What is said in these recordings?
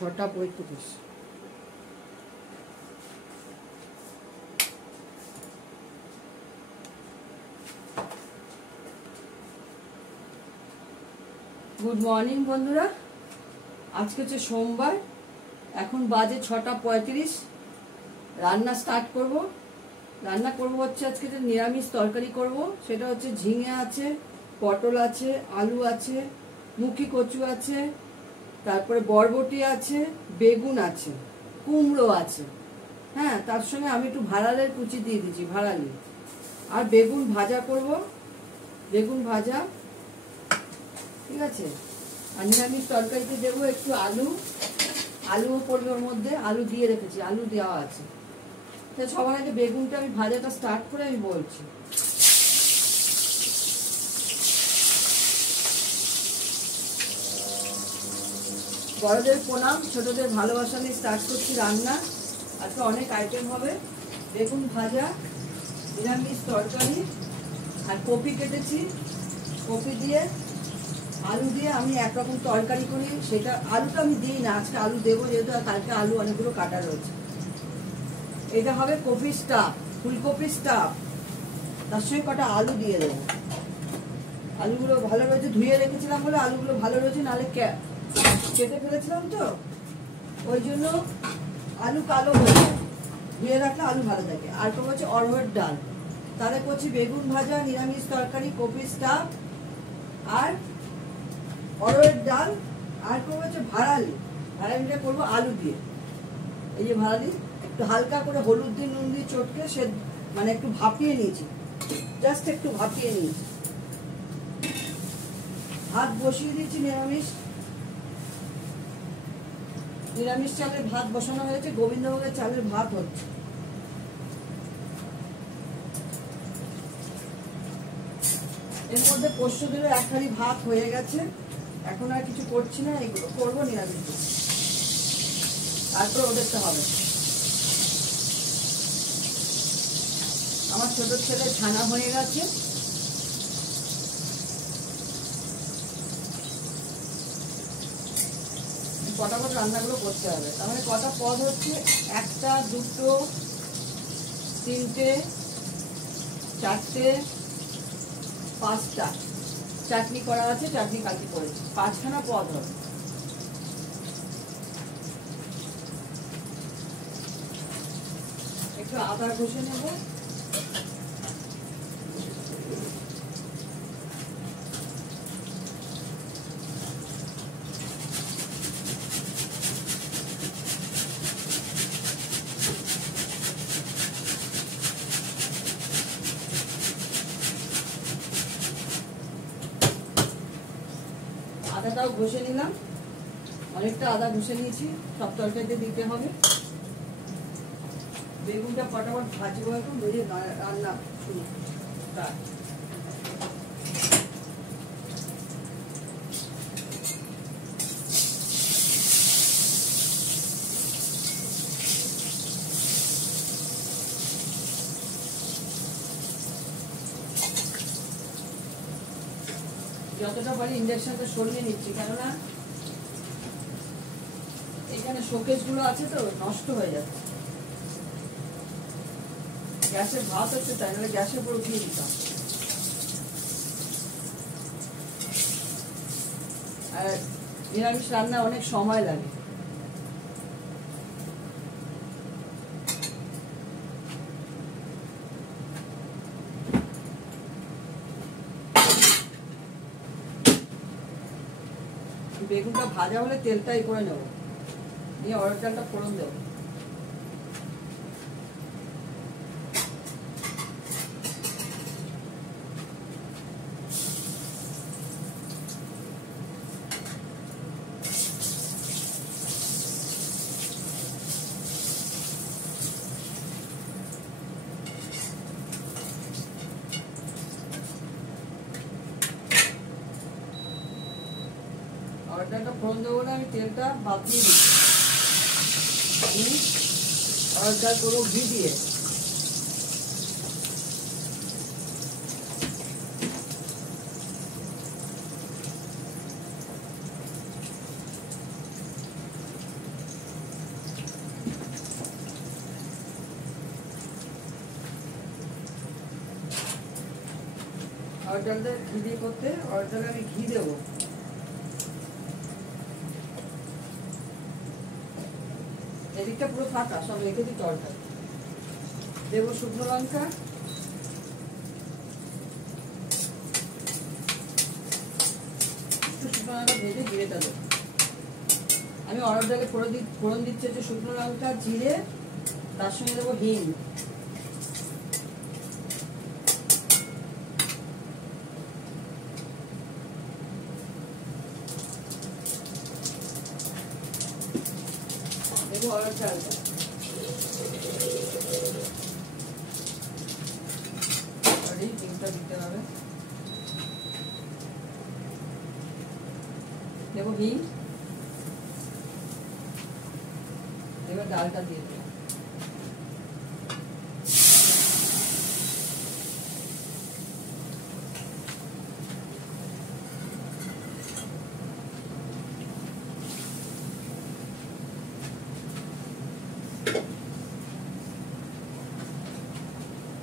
6:35। Good morning বন্ধুরা, আজকে হচ্ছে সোমবার, এখন বাজে 6:35। রান্না স্টার্ট করব। রান্না করব হচ্ছে আজকে যে নিরামিষ তরকারি করব, সেটা হচ্ছে ঝিঙে আছে, পটল আছে, আলু আছে, মুখি কচু আছে, তারপরে বরবটি আছে, বেগুন আছে, কুমড়ো আছে। হ্যাঁ, তার সঙ্গে আমি একটু ভাড়ালের কুচি দিয়ে দিচ্ছি, ভাড়ালি। আর বেগুন ভাজা করব, বেগুন ভাজা, ঠিক আছে। আর নিরামিষ তরকারিতে দেবো একটু আলু, আলুও পড়বে ওর মধ্যে, আলু দিয়ে রেখেছি, আলু দেওয়া আছে। তো সবার আগে বেগুনটা আমি ভাজাটা স্টার্ট করে আমি বলছি। বড়দের প্রণাম, ছোটদের ভালোবাসা নিয়ে স্টার্ট করছি রান্না। আজকে অনেক আইটেম হবে। বেগুন ভাজা, নিরামিষ তরকারি, আর কপি কেটেছি, কপি দিয়ে আলু দিয়ে আমি একরকম তরকারি করি। সেটা আলুটা আমি দিই না, আজকে আলু দেবো যেহেতু, কালকে আলু অনেকগুলো কাটা রয়েছে। এটা হবে কপি স্টাফ, ফুলকপি স্টাফ, তার সঙ্গে কটা আলু দিয়ে দেবো। আলুগুলো ভালো রয়েছে, ধুয়ে রেখেছিলাম বলে আলুগুলো ভালো রয়েছে, নাহলে কেটে ফেলেছিলাম তো, ওই জন্য আলু কালো হয়ে যায়। ধুয়ে রাখলে আলু ভালো থাকে। আর তো হচ্ছে অরহর ডাল, তাহলে করছি বেগুন ভাজা, নিরামিষ তরকারি, কপি স্টাফ আর অরহর ডাল। আর করবো হচ্ছে ভাড়ালি, ভাড়ালিটা করবো আলু দিয়ে। এই যে ভাড়ালি একটু হালকা করে হলুদ দিয়ে নুন দিয়ে চটকে সে মানে একটু ভাপিয়ে নিয়েছি, জাস্ট একটু ভাপিয়ে নিয়েছি। ভাত বসিয়ে দিয়েছি, নিরামিষ চালের ভাত বসানো হয়েছে, গোবিন্দভোগের চালের ভাত হচ্ছে। এর মধ্যে পোস্ত দিলে এক হাঁড়ি ভাত হয়ে গেছে। এখন আর কিছু করছি না, এগুলো করবো নিরামিষ, তারপর ওদেরটা হবে। আমার ছোট ছেলে ছানা হয়ে গেছে। ফটাফট রান্নাগুলো করতে হবে। তার মানে কটা পদ হচ্ছে, 1টা 2টো 3টে 4টে 5টা। চাটনি করা আছে, চাটনি কালকে করেছি, 5খানা পদ হবে। একটু আদা ঘষে নেব। আদাটাও ঘষে নিলাম, অনেকটা আদা ঘষে নিয়েছি, সব তরকারিতে দিতে হবে। বেগুনটা ফটাফট ভাজবো, এখন ভেজে রান্না শুরু। যতটা পারি ইন্ডাকশনটা সরিয়ে নিচ্ছি, কেননা এখানে শোকেস গুলো আছে তো, নষ্ট হয়ে যাচ্ছে। গ্যাসের ভাত হচ্ছে, তাই নাহলে গ্যাসের উপর উঠিয়ে দিতাম। আর নিরামিষ রান্না অনেক সময় লাগে। বেগুনটা ভাজা হলে তেলটাই করে নেব, নিয়ে অরহর ডালটা ফোড়ন দেবো। ডালটা ফোড়ন দেবো বলে আমি তেলটা বাদ দিয়ে দিচ্ছি। অরহর ডাল করবো ঘি দিয়ে। অরহর ডালটা ঘি দিয়ে করতে, অরহর ডালে আমি ঘি দেবো। এদিকটা পুরো ফাঁকা, সব রেখে দিই তরকারি। দেবো শুকনো লঙ্কা, একটু শুকনো লঙ্কা ভেজে জিরেটা দেবো। আমি অরহর ডালে ফোড়ন দিচ্ছি হচ্ছে শুকনো লঙ্কা, জিরে, তার সঙ্গে দেবো হিং। দেবো অরহর ডালটা, হিংটা দিতে হবে। দেবো হিং, এবার ডালটা দিয়ে দেবো।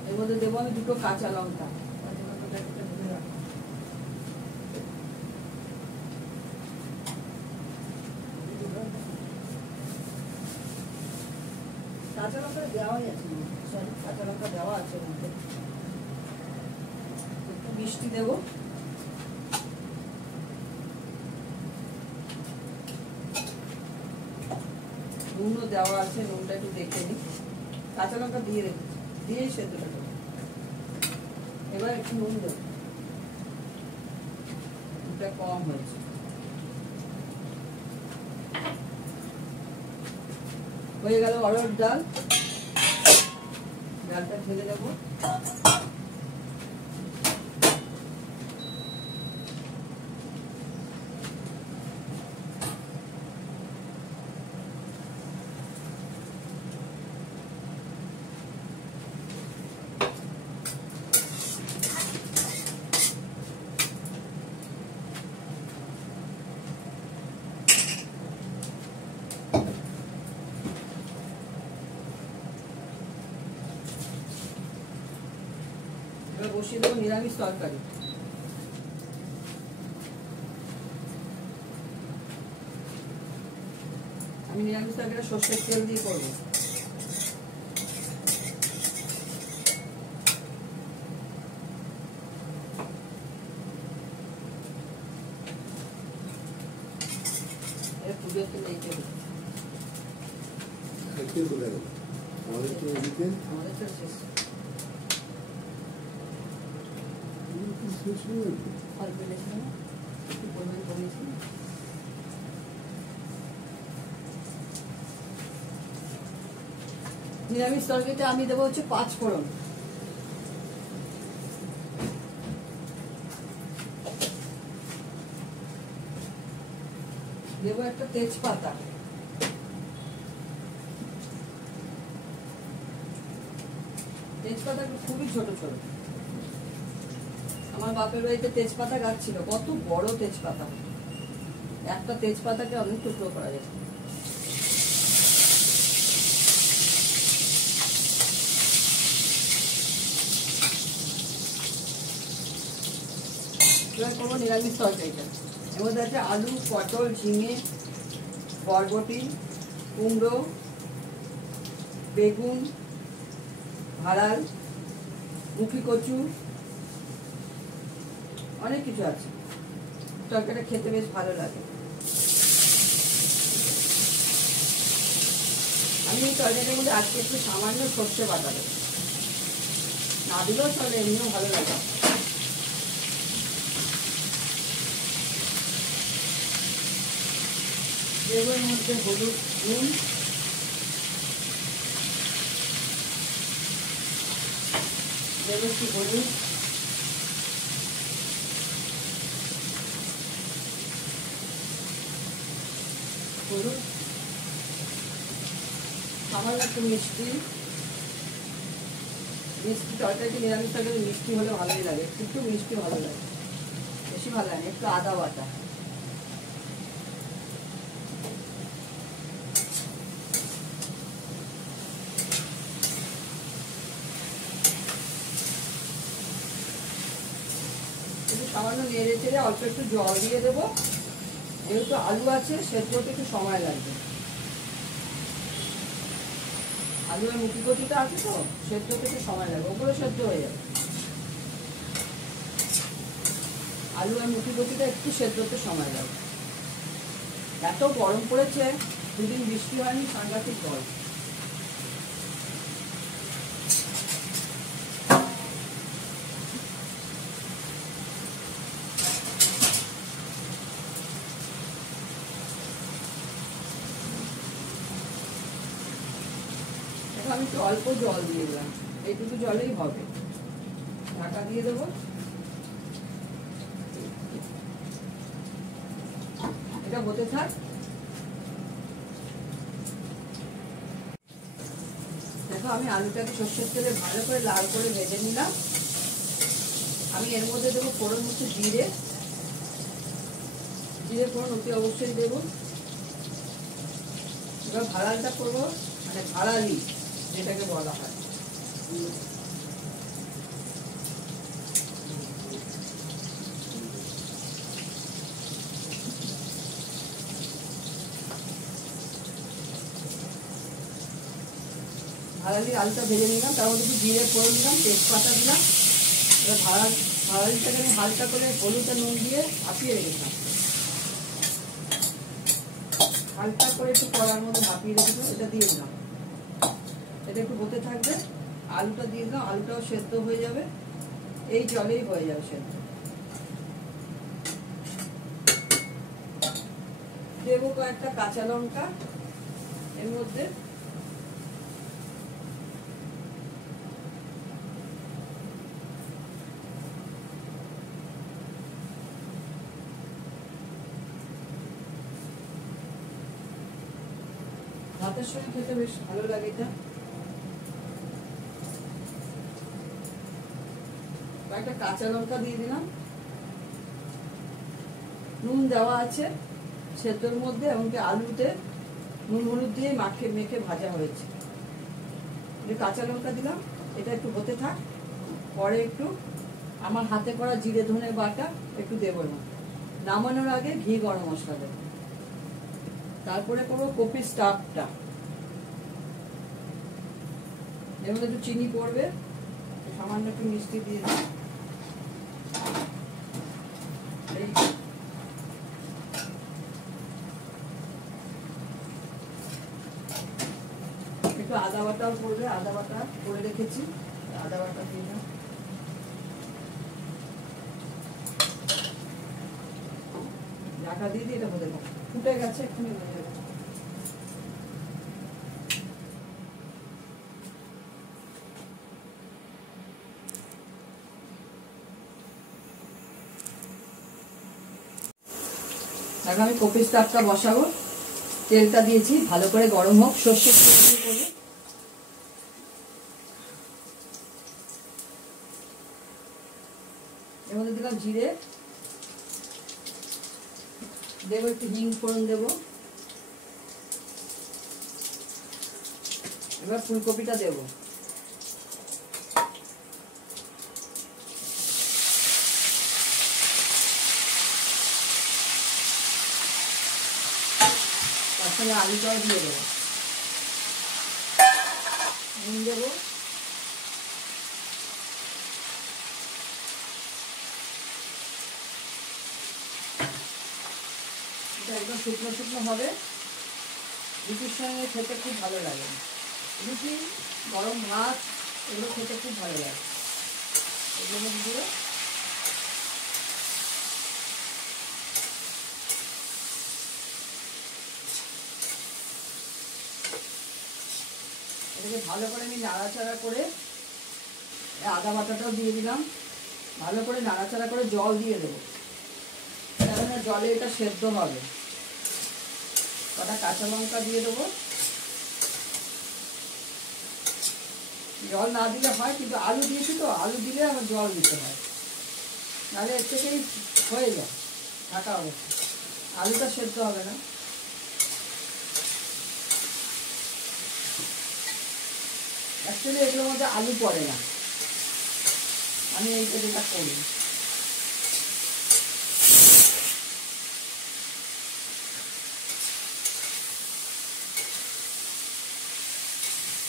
এর মধ্যে দেবো আমি 2টো কাঁচা লঙ্কা। কাঁচা লঙ্কা দেওয়াই আছে, সরি কাঁচা লঙ্কা দেওয়া আছে মধ্যে। একটু মিষ্টি দেবো, নুনও দেওয়া আছে, নুনটা একটু দেখে নিই। কাঁচা লঙ্কা দিয়ে রেখেছি, দিয়েই সেদ্ধটা দেবো। এবার একটু নুন দেবো, নুনটা কম হয়েছে। হয়ে গেল অরহর ডাল, ডালটা ঢেলে দেবো। এবার বসিয়ে দেবো নিরামিষ তরকারি। আমি নিরামিষ তরকারিটা সর্ষের তেল দিয়ে করবো। পুজোর তেল এই তেল, আমাদের তো শেষ। অল্প লেগেছিল না, একটু পরিমাণ কমিয়েছি। নিরামিষ তরকারিতে আমি দেবো হচ্ছে 5 ফোড়ন। দেবো একটা তেজপাতা, তেজপাতা খুবই ছোট ছোট। আমার বাপের বাড়িতে তেজপাতা গাছ ছিল, কত বড় তেজপাতা, একটা তেজপাতাকে অনেক টুকরো করা যায়। এবার করবো নিরামিষ তরকারিটা। এর মধ্যে আছে আলু, পটল, ঝিঙে, বরবটি, কুমড়ো, বেগুন, ভাড়াল, মুখি কচু, অনেক কিছু আছে। তরকারিটা খেতে বেশ ভালো লাগে। আমি এই তরকারিটার মধ্যে আজকে একটু সামান্য সর্ষে বাটা দেবো, না দিলেও চলে, এমনিও ভালো লাগে। দেবো এর মধ্যে হলুদ, নুন, দেবো একটু হলুদ, হলুদ, সামান্য একটু মিষ্টি। মিষ্টি তরকারিতে নিরামিষ তরকারি মিষ্টি হলে ভালোই লাগে, একটু মিষ্টি ভালো লাগে, বেশি ভালো লাগে। একটু আদা বাটা, নেড়ে চেড়ে অল্প একটু জল দিয়ে দেবো, যেহেতু আলু আছে সেদ্ধ হতে একটু সময় লাগবে। আলু আর মুখি কচুটা আছে তো সেদ্ধ হতে একটু সময় লাগবে, ওগুলো সেদ্ধ হয়ে যাবে। আলু আর মুখি কচুটা একটু সেদ্ধ হতে সময় লাগবে। এত গরম পড়েছে, দুদিন বৃষ্টি হয়নি, সাংঘাতিক গরম। আমি একটু অল্প জল দিয়ে দিলাম, এইটুকু জলেই হবে। ঢাকা দিয়ে দেবো, এটা হতে থাক। দেখো আমি আলুটাকে সর্ষের তেলে ভালো করে লাল করে ভেজে নিলাম। আমি এর মধ্যে দেবো ফোড়ন হচ্ছে জিরে, জিরে ফোড়ন অতি অবশ্যই দেবো। এবার ভাড়ালটা করবো, মানে ভাড়ালি যেটাকে বলা হয়। ভাড়ালি আলুটা ভেজে নিলাম, তার মধ্যে একটু জিরে ফোড়ন দিলাম, তেজপাতা দিলাম। এবার ভাড়ালিটাকে আমি হালকা করে হলুদ আর নুন দিয়ে ভাপিয়ে রেখেছিলাম, হালকা করে একটু কড়ার মধ্যে ভাপিয়ে রেখেছিলাম। এটা দিয়ে দিলাম, এটা একটু হতে থাকবে। আলুটা দিয়ে দিলাম, আলুটাও সেদ্ধ হয়ে যাবে, এই জলেই হয়ে যাবে সেদ্ধ। দেবো কয়েকটা কাঁচা লঙ্কা এর মধ্যে, ভাতের সঙ্গে খেতে বেশ ভালো লাগে এটা। একটা কাঁচা লঙ্কা দিয়ে দিলাম, নুন দেওয়া আছে সেদ্ধর মধ্যে, এমনকি আলুতে নুন হলুদ দিয়ে মেখে ভাজা হয়েছে। কাঁচা লঙ্কা দিলাম, এটা একটু হতে থাক। পরে একটু আমার হাতে করা জিরে ধনে বাটা একটু দেবো না, নামানোর আগে ঘি গরম মশলা দেবো। তারপরে করবো কপির স্টাফটা, এর মধ্যে একটু চিনি পড়বে, সামান্য একটু মিষ্টি দিয়ে দিই। একটু আদা বাটাও পড়বে, আদা বাটা করে রেখেছি, আদা বাটা দিয়ে দিলাম। ঢাকা দিয়ে দিই, এটা হতে থাক। ফুটে গেছে, এক্ষুনি হয়ে যাবে। এখন আমি কপি স্টাফটা বসাবো, তেলটা দিয়েছি, ভালো করে গরম হোক, সর্ষের তেল দিয়ে করবো। এর মধ্যে দিলাম জিরে, দেবো একটু হিং ফোড়ন দেবো। এবার ফুলকপিটা দেবো, তার সঙ্গে আলুটাও দিয়ে দেবো, নুন দেবো, একদম শুকনো শুকনো হবে। রুটির সঙ্গে খেতে খুব ভালো লাগে, রুটি গরম ভাত এগুলো খেতে খুব ভালো লাগে। এগুলো দিয়ে এটাকে ভালো করে আমি নাড়াচাড়া করে, আদা বাটাটাও দিয়ে দিলাম, ভালো করে নাড়াচাড়া করে জল দিয়ে দেবো, কারণ জলে এটা সেদ্ধ হবে। কটা কাঁচা লঙ্কা দিয়ে দেবো, জল না দিলে হয়, কিন্তু আলু দিয়েছি তো, আলু দিলে আমার জল দিতে হয়, নাহলে এর থেকেই হয়ে যায় ঢাকা অবস্থা, আলুটা সেদ্ধ হবে না। অ্যাকচুয়ালি এগুলোর মধ্যে আলু পড়ে না, আমি এইটা যেটা করি।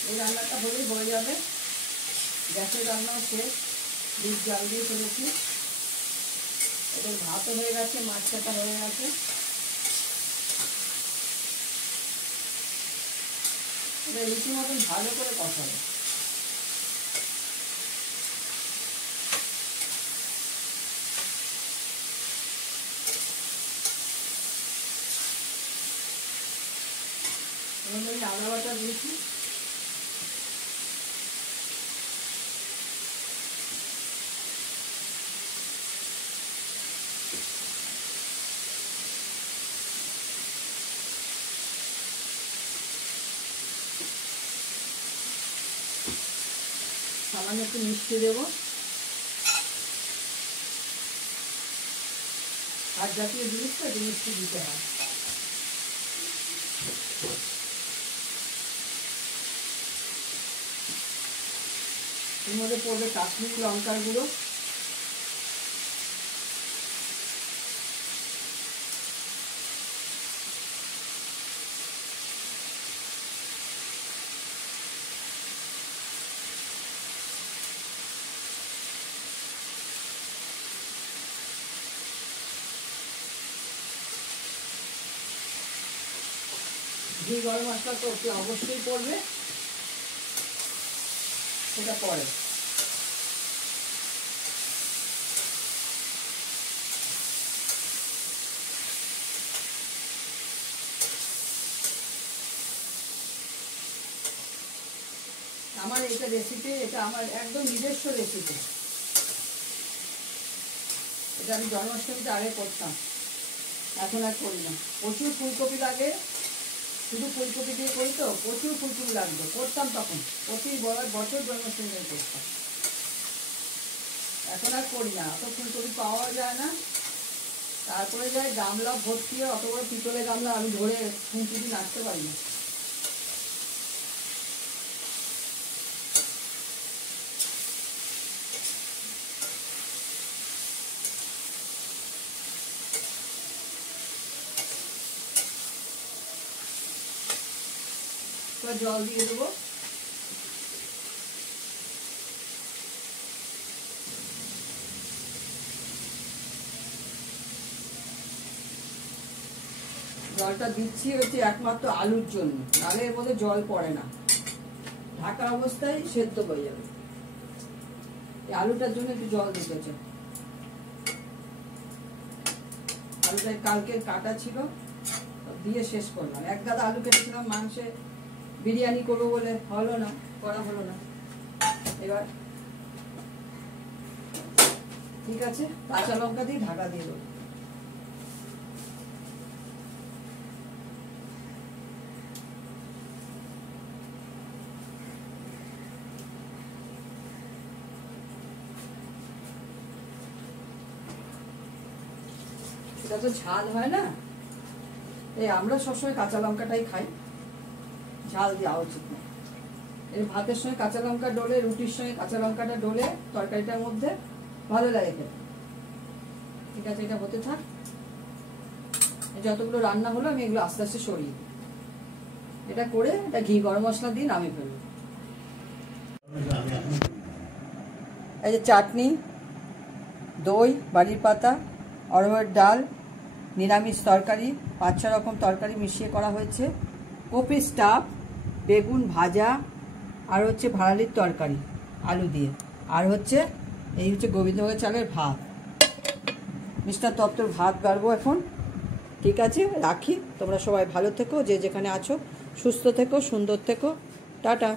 এই রান্নাটা হলেই হয়ে যাবে। গ্যাসের রান্নাও শেষ, দুধ জাল দিয়ে ফেলেছি। এদের ভাতও হয়ে গেছে, মাছ কাটা হয়ে গেছে। এটা রুটি মতন ভালো করে কষাবে। আদা বাটা দিয়েছি, সামান্য একটু মিষ্টি দেবো। আর জাতীয় জিনিস তো একটু মিষ্টি দিতে হয়। এর মধ্যে পড়বে কাশ্মীরি লঙ্কার গুঁড়ো, ঘি গরম মশলা তো অবশ্যই পড়বে, সেটা পরে। আমার এটা রেসিপি, এটা আমার একদম নিজস্ব রেসিপি। এটা আমি জন্মাষ্টমীতে আগে করতাম, এখন আর করি না। প্রচুর ফুলকপি লাগে, শুধু ফুলকপি দিয়ে করি তো, প্রচুর ফুলকপি লাগতো, করতাম তখন প্রতি বছর জন্মাষ্টমী করতাম। এখন আর করি না, অত ফুলকপি পাওয়া যায় না। তারপরে যায় গামলা ভর্তি, অত বড় পিতলের গামলা আমি ধরে ফুলকপি নাড়তে পারি না। জল দিয়ে দেবো। জলটা দিচ্ছি হচ্ছে একমাত্র আলুর জন্য, নাহলে এর মধ্যে জল পড়ে না, ঢাকা অবস্থায় সেদ্ধ হয়ে যাবে। এই আলুটার জন্য একটু জল দিতে হচ্ছে। আলুটা কালকে কাটা ছিল, দিয়ে শেষ করলাম। এক গাদা আলু কেটেছিলাম মাংসে বিরিয়ানি করবো বলে, হলো না, করা হলো না। এবার ঠিক আছে, কাঁচা লঙ্কা দিয়ে ঢাকা দিয়ে দেবো। এটা তো ঝাল হয় না, এই আমরা সবসময় কাঁচা লঙ্কাটাই খাই, ঝাল দেওয়া উচিত না। এই ভাতের সঙ্গে কাঁচা লঙ্কা ডলে, রুটির সঙ্গে কাঁচা লঙ্কাটা ডলে তরকারিটার মধ্যে ভালো লাগে খেতে। ঠিক আছে, এটা হতে থাক। যতগুলো রান্না হলো আমি এগুলো আস্তে আস্তে সরিয়ে দিই। এটা করে এটা ঘি গরম মশলা দিয়ে নামিয়ে ফেলবো। এই যে চাটনি, দই, বাড়ির পাতা, অরহর ডাল, নিরামিষ তরকারি, 5-6 রকম তরকারি মিশিয়ে করা হয়েছে, কপি স্টাফ, বেগুন ভাজা, আর হচ্ছে ভাড়ালির তরকারি আলু দিয়ে, আর হচ্ছে এই হচ্ছে গোবিন্দভোগের চালের ভাত। মিস্টার তত্ত্বর ভাত বাড়বো এখন। ঠিক আছে, রাখি। তোমরা সবাই ভালো থেকো, যে যেখানে আছো সুস্থ থেকো, সুন্দর থেকো। টাটা।